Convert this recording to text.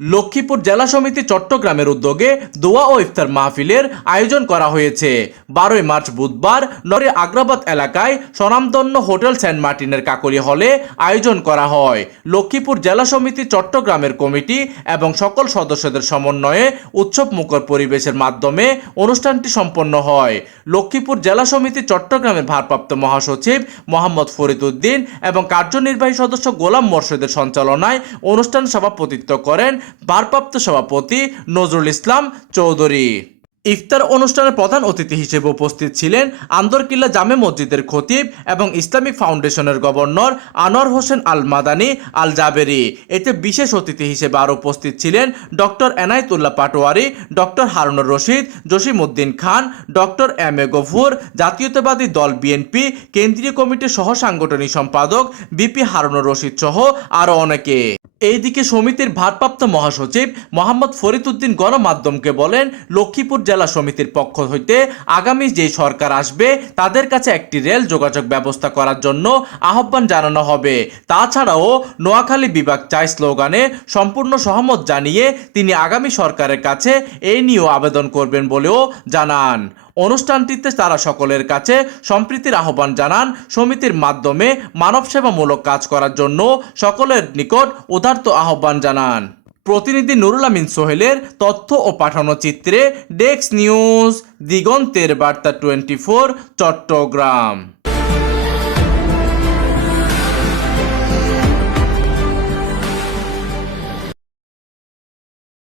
লক্ষ্মীপুর জেলা সমিতি চট্টগ্রামের উদ্যোগে দোয়া ও ইফতার মাহফিলের আয়োজন করা হয়েছে। 12 মার্চ বুধবার নগরের আগ্রাবাদ এলাকায় স্বনামধন্য হোটেল সেন্ট মার্টিনের কাকলি হলে আয়োজন করা হয়। লক্ষ্মীপুর জেলা সমিতি চট্টগ্রামের কমিটি এবং সকল সদস্যদের সমন্বয়ে উৎসব মুখর পরিবেশের মাধ্যমে অনুষ্ঠানটি সম্পন্ন হয়। লক্ষ্মীপুর জেলা সমিতি চট্টগ্রামের ভারপ্রাপ্ত মহাসচিব মোহাম্মদ ফরিদ উদ্দিন এবং কার্যনির্বাহী সদস্য গোলাম মোর্শেদের সঞ্চালনায় অনুষ্ঠান সভাপতিত্ব করেন ভারপ্রাপ্ত সভাপতি নজরুল ইসলাম চৌধুরী। ইফতার অনুষ্ঠানের প্রধান অতিথি হিসেবে উপস্থিত ছিলেন আন্দরকিল্লা জামে মসজিদের খতিব এবং ইসলামিক ফাউন্ডেশনের গভর্নর আনোয়ার হোসেন আল মাদানী আল জাবেরি। এতে বিশেষ অতিথি হিসেবে আরও উপস্থিত ছিলেন doctor Enayetullah Patwari, doctor Harunur Rashid, Jasimuddin Khan, doctor M A Gafur, জাতীয়তাবাদী দল বিএনপি কেন্দ্রীয় কমিটির সহ সাংগঠনিক সম্পাদক বিপি হারুনুর রশিদ সহ আরও অনেকে। এইদিকে সমিতির ভারপ্রাপ্ত মহাসচিব মোহাম্মদ ফরিদ উদ্দিন গণমাধ্যমকে বলেন, লক্ষ্মীপুর জেলা সমিতির পক্ষ হইতে আগামী যে সরকার আসবে তাদের কাছে একটি রেল যোগাযোগ ব্যবস্থা করার জন্য আহ্বান জানানো হবে। তাছাড়াও নোয়াখালী বিভাগ চাই স্লোগানে সম্পূর্ণ সহমত জানিয়ে তিনি আগামী সরকারের কাছে এই নিয়েও আবেদন করবেন বলেও জানান। অনুষ্ঠানটিতে তারা সকলের কাছে সম্প্রীতির আহ্বান জানান, সমিতির মাধ্যমে মানবসেবামূলক কাজ করার জন্য সকলের নিকট উদারত আহ্বান জানান। প্রতিনিধি নুরুল আমিন সোহেলের তথ্য ও পাঠানো চিত্রে ডেস্ক নিউজ, দিগন্তের বার্তা 24 চট্টগ্রাম।